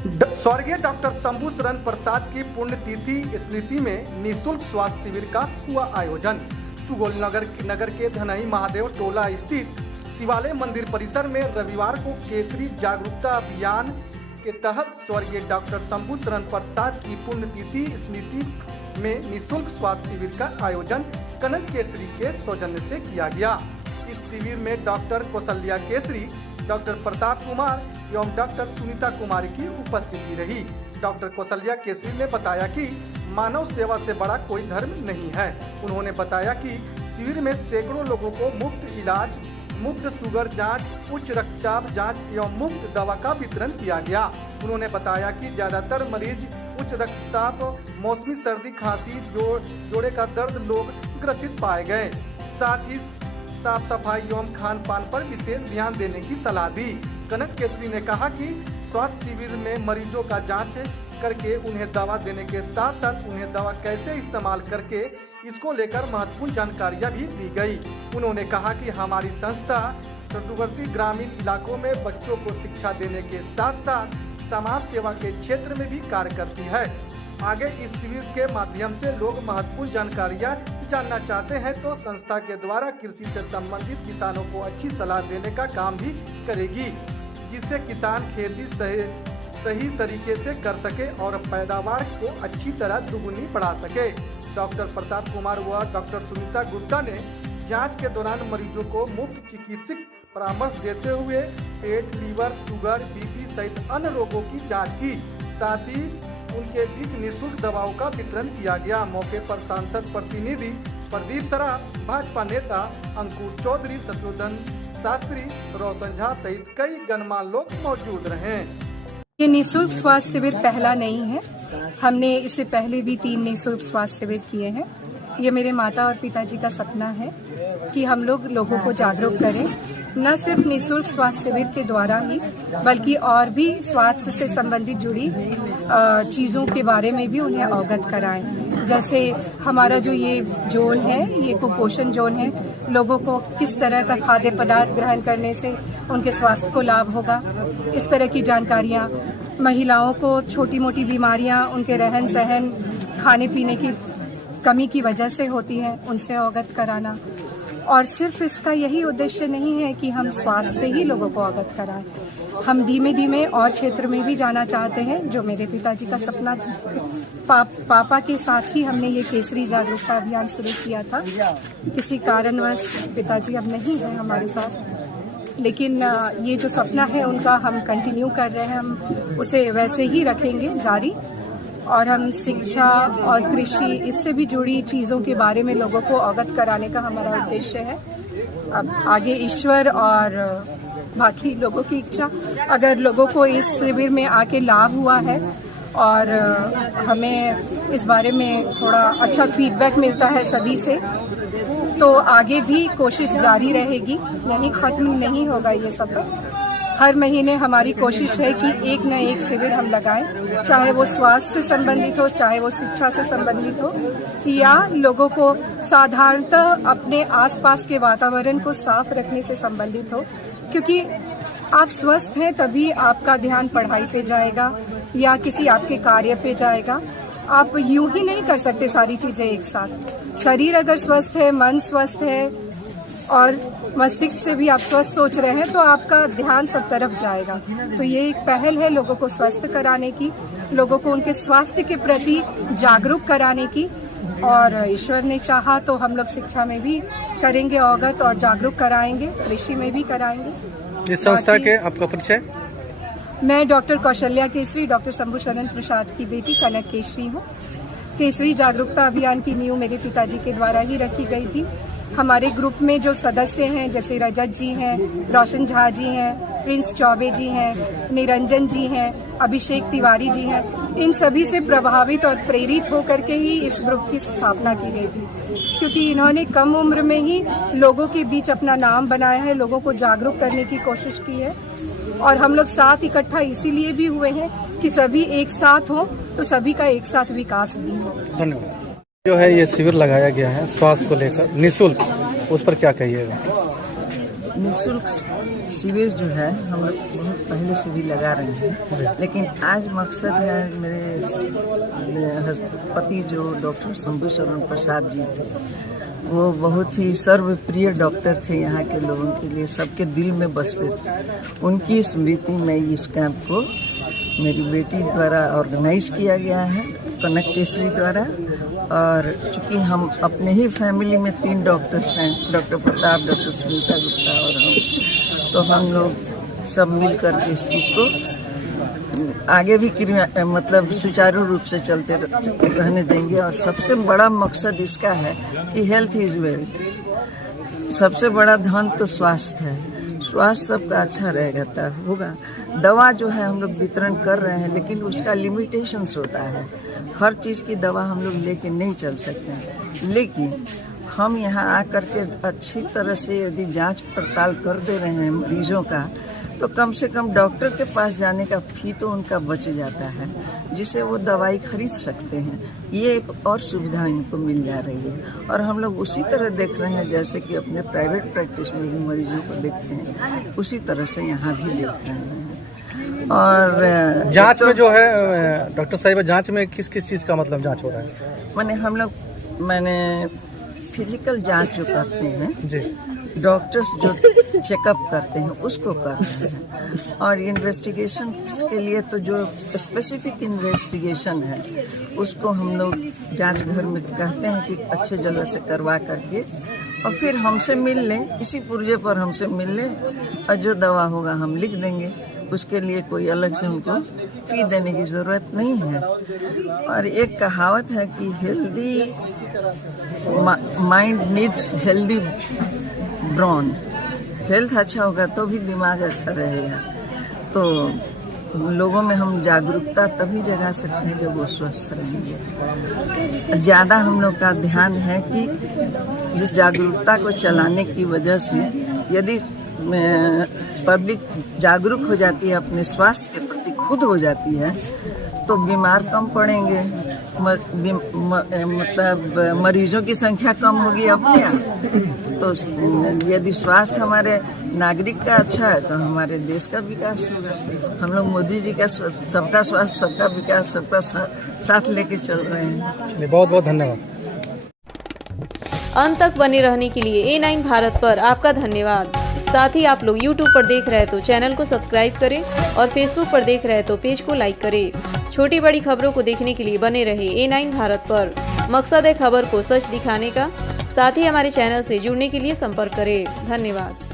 स्वर्गीय डॉक्टर शंभू शरण प्रसाद की पुण्यतिथि स्मृति में निःशुल्क स्वास्थ्य शिविर का हुआ आयोजन। सुगौल नगर के धनई महादेव टोला स्थित शिवालय मंदिर परिसर में रविवार को केसरी जागरूकता अभियान के तहत स्वर्गीय डॉक्टर शंभू शरण प्रसाद की पुण्यतिथि स्मृति में निःशुल्क स्वास्थ्य शिविर का आयोजन कनक केसरी के सौजन्य से किया गया। इस शिविर में डॉक्टर कौशल्या केसरी, डॉक्टर प्रताप कुमार एवं डॉक्टर सुनीता कुमारी की उपस्थिति रही। डॉक्टर कौशल्या केसरी ने बताया कि मानव सेवा से बड़ा कोई धर्म नहीं है। उन्होंने बताया कि शिविर में सैकड़ों लोगों को मुफ्त इलाज, मुफ्त शुगर जांच, उच्च रक्तचाप जांच एवं मुफ्त दवा का वितरण किया गया। उन्होंने बताया कि ज्यादातर मरीज उच्च रक्तचाप, मौसमी सर्दी, खांसी, जोड़े का दर्द लोग ग्रसित पाए गए। साथ ही साफ सफाई एवं खान पान पर विशेष ध्यान देने की सलाह दी। कनक केसरी ने कहा कि स्वास्थ्य शिविर में मरीजों का जांच करके उन्हें दवा देने के साथ साथ उन्हें दवा कैसे इस्तेमाल करके इसको लेकर महत्वपूर्ण जानकारियां भी दी गई। उन्होंने कहा कि हमारी संस्था सुदूरवर्ती ग्रामीण इलाकों में बच्चों को शिक्षा देने के साथ साथ समाज सेवा के क्षेत्र में भी कार्य करती है। आगे इस शिविर के माध्यम से लोग महत्वपूर्ण जानकारियां जानना चाहते हैं तो संस्था के द्वारा कृषि से संबंधित किसानों को अच्छी सलाह देने का काम भी करेगी, जिससे किसान खेती सही तरीके से कर सके और पैदावार को अच्छी तरह दुगुनी बढ़ा सके। डॉक्टर प्रताप कुमार व डॉक्टर सुनीता गुप्ता ने जांच के दौरान मरीजों को मुफ्त चिकित्सक परामर्श देते हुए पेट, लीवर, शुगर, बीपी सहित अन्य रोगों की जांच की। साथ ही उनके बीच निःशुल्क दवाओं का वितरण किया गया। मौके पर सांसद प्रतिनिधि प्रदीप सराफ, भाजपा नेता अंकुर चौधरी, शत्रुघ्न शास्त्री, रोशन झा सहित कई गणमान्य लोग मौजूद रहे। ये निःशुल्क स्वास्थ्य शिविर पहला नहीं है। हमने इससे पहले भी 3 निःशुल्क स्वास्थ्य शिविर किए हैं। ये मेरे माता और पिताजी का सपना है कि हम लोगों को जागरूक करें, न सिर्फ निःशुल्क स्वास्थ्य शिविर के द्वारा ही बल्कि और भी स्वास्थ्य से संबंधित जुड़ी चीज़ों के बारे में भी उन्हें अवगत कराएं। जैसे हमारा जो ये जोन है, ये कुपोषण जोन है, लोगों को किस तरह का खाद्य पदार्थ ग्रहण करने से उनके स्वास्थ्य को लाभ होगा, इस तरह की जानकारियाँ। महिलाओं को छोटी मोटी बीमारियाँ उनके रहन सहन, खाने पीने की कमी की वजह से होती हैं, उनसे अवगत कराना। और सिर्फ इसका यही उद्देश्य नहीं है कि हम स्वास्थ्य से ही लोगों को अवगत कराएं। हम धीमे धीमे और क्षेत्र में भी जाना चाहते हैं, जो मेरे पिताजी का सपना था। पापा के साथ ही हमने ये केसरी जागरूकता अभियान शुरू किया था। किसी कारणवश पिताजी अब नहीं है हमारे साथ, लेकिन ये जो सपना है उनका हम कंटिन्यू कर रहे हैं। हम उसे वैसे ही रखेंगे जारी, और हम शिक्षा और कृषि, इससे भी जुड़ी चीज़ों के बारे में लोगों को अवगत कराने का हमारा उद्देश्य है। अब आगे ईश्वर और बाकी लोगों की इच्छा। अगर लोगों को इस शिविर में आके लाभ हुआ है और हमें इस बारे में थोड़ा अच्छा फीडबैक मिलता है सभी से, तो आगे भी कोशिश जारी रहेगी, यहीं ख़त्म नहीं होगा ये सफ़र। हर महीने हमारी कोशिश है कि एक न एक शिविर हम लगाएं, चाहे वो स्वास्थ्य से संबंधित हो, चाहे वो शिक्षा से संबंधित हो, या लोगों को साधारणतः अपने आसपास के वातावरण को साफ रखने से संबंधित हो। क्योंकि आप स्वस्थ हैं तभी आपका ध्यान पढ़ाई पे जाएगा या किसी आपके कार्य पे जाएगा। आप यूं ही नहीं कर सकते सारी चीज़ें एक साथ। शरीर अगर स्वस्थ है, मन स्वस्थ है और मस्तिष्क से भी आप स्वस्थ सोच रहे हैं, तो आपका ध्यान सब तरफ जाएगा। तो ये एक पहल है लोगों को स्वस्थ कराने की, लोगों को उनके स्वास्थ्य के प्रति जागरूक कराने की। और ईश्वर ने चाहा तो हम लोग शिक्षा में भी करेंगे अवगत और जागरूक कराएंगे, कृषि में भी कराएंगे। इस संस्था के आपका परिचय? मैं डॉक्टर कौशल्या केसरी, डॉक्टर शंभू शरण प्रसाद की बेटी कनक केसरी हूँ। केसरी जागरूकता अभियान की नींव मेरे पिताजी के द्वारा ही रखी गई थी। हमारे ग्रुप में जो सदस्य हैं, जैसे रजत जी हैं, रोशन झा जी हैं, प्रिंस चौबे जी हैं, निरंजन जी हैं, अभिषेक तिवारी जी हैं, इन सभी से प्रभावित और प्रेरित होकर के ही इस ग्रुप की स्थापना की गई थी। क्योंकि इन्होंने कम उम्र में ही लोगों के बीच अपना नाम बनाया है, लोगों को जागरूक करने की कोशिश की है। और हम लोग साथ इकट्ठा इसीलिए भी हुए हैं कि सभी एक साथ हो तो सभी का एक साथ विकास भी हो। धन्यवाद। जो है ये शिविर लगाया गया है स्वास्थ्य को लेकर निःशुल्क, उस पर क्या कहिएगा? निःशुल्क शिविर जो है हम लोग बहुत पहले से भी लगा रहे हैं, लेकिन आज मकसद है मेरे पति जो डॉक्टर शंभू शरण प्रसाद जी थे, वो बहुत ही सर्वप्रिय डॉक्टर थे, यहाँ के लोगों के लिए सबके दिल में बसते थे। उनकी स्मृति में इस कैंप को मेरी बेटी द्वारा ऑर्गेनाइज किया गया है, कनक केसरी द्वारा। और चूँकि हम अपने ही फैमिली में 3 डॉक्टर्स हैं, डॉक्टर प्रताप, डॉक्टर सुनीता गुप्ता और हम, तो हम लोग सब मिल कर के इस चीज़ को आगे भी मतलब सुचारू रूप से चलते रहने देंगे। और सबसे बड़ा मकसद इसका है कि हेल्थ इज़ वेल्थ। सबसे बड़ा धन तो स्वास्थ्य है, स्वास्थ्य सबका अच्छा रहेगा तब होगा। दवा जो है हम लोग वितरण कर रहे हैं, लेकिन उसका लिमिटेशंस होता है। हर चीज़ की दवा हम लोग लेके नहीं चल सकते हैं, लेकिन हम यहाँ आकर के अच्छी तरह से यदि जांच पड़ताल कर दे रहे हैं मरीजों का, तो कम से कम डॉक्टर के पास जाने का फी तो उनका बच जाता है, जिससे वो दवाई खरीद सकते हैं। ये एक और सुविधा इनको मिल जा रही है। और हम लोग उसी तरह देख रहे हैं जैसे कि अपने प्राइवेट प्रैक्टिस में भी मरीजों को देखते हैं, उसी तरह से यहाँ भी देख रहे हैं। और जांच में जो है डॉक्टर साहिबा, जांच में किस किस चीज़ का मतलब जांच हो रहा है? मैंने फिजिकल जांच जो करते हैं जी, डॉक्टर्स जो चेकअप करते हैं उसको कर रहे हैं। और इन्वेस्टिगेशन के लिए तो जो स्पेसिफिक इन्वेस्टिगेशन है उसको हम लोग जांच घर में कहते हैं कि अच्छे जगह से करवा करके और फिर हमसे मिल लें, इसी पुर्जे पर हमसे मिल लें और जो दवा होगा हम लिख देंगे। उसके लिए कोई अलग से उनको फी देने की ज़रूरत नहीं है। और एक कहावत है कि healthy mind needs healthy brain. Health अच्छा होगा तो भी दिमाग अच्छा रहेगा। तो लोगों में हम जागरूकता तभी जगा सकते हैं जब वो स्वस्थ रहेंगे। ज़्यादा हम लोग का ध्यान है कि जिस जागरूकता को चलाने की वजह से यदि पब्लिक जागरूक हो जाती है, अपने स्वास्थ्य के प्रति खुद हो जाती है, तो बीमार कम पड़ेंगे, मतलब मरीजों की संख्या कम होगी अपने आप। तो यदि स्वास्थ्य हमारे नागरिक का अच्छा है तो हमारे देश का विकास होगा। हम लोग मोदी जी का सबका स्वास्थ्य सबका विकास सबका साथ लेके चल रहे हैं। बहुत बहुत धन्यवाद। अंत तक बने रहने के लिए A9 भारत पर आपका धन्यवाद। साथ ही आप लोग YouTube पर देख रहे हैं तो चैनल को सब्सक्राइब करें और Facebook पर देख रहे हैं तो पेज को लाइक करें। छोटी बड़ी खबरों को देखने के लिए बने रहे A9 भारत पर। मकसद है खबर को सच दिखाने का। साथ ही हमारे चैनल से जुड़ने के लिए संपर्क करें। धन्यवाद।